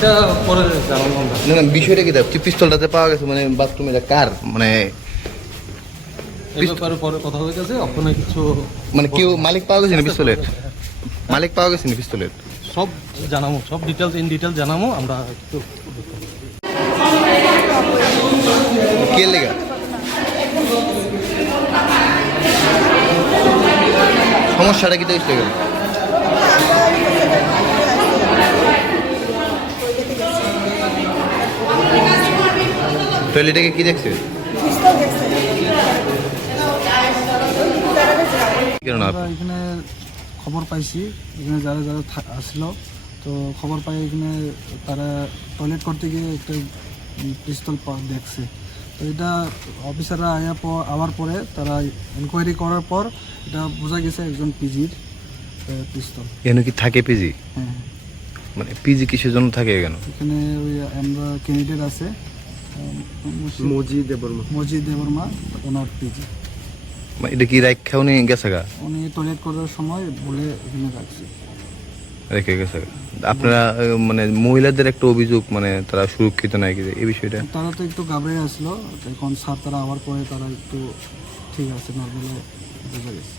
এটা পরে জানাবো আমরা। না না, বিষয়টা কি দেখো পিস্তলটাতে পাওয়া গেছে মানে বাথরুমে কার মানে এই ব্যাপারে পরে কথা হয়ে গেছে, ওখানে কিছু মানে কেউ মালিক পাওয়া গেছে না পিস্তলের? মালিক পাওয়া গেছে না পিস্তলের? সব জানাবো, সব ডিটেলস ইন ডিটেল জানাবো আমরা একটু। কে লেগা সমস্যাটা কি তো হইছে গেল? টয়লেটে কি দেখছে? কেন আমরা এখানে খবর পাইছি, এখানে যারা যারা আসলো তো খবর পাই এখানে তারা টয়লেট করতে গিয়ে একটা পিস্তল দেখছে। তো এটা অফিসাররা আওয়ার পরে তারা এনকোয়ারি করার পর এটা বোঝা গেছে একজন পিজির পিস্তল। এখানে কি থাকে পিজি? হ্যাঁ, মানে পিজি কিসের জন্য থাকে কেন? এখানে ওই আমরা ক্যান্ডিডেট আছে মজিদ দেবর্মা, ওনার পিজি। মানে এটা কি রাখা উনি গেছে গা? উনি টয়লেট করার সময় বলে এখানে রাখছে। রেখে গেছে গা। আপনারা মানে মহিলাদের একটা অভিযোগ মানে তারা সুরক্ষিত নাই কি এই বিষয়টা? তারা তো একটু ঘাবড়ে আসলো, এখন স্যার তারা আওয়ার পরে তারা একটু ঠিক আছে, নর্মালে বোঝা গেছে।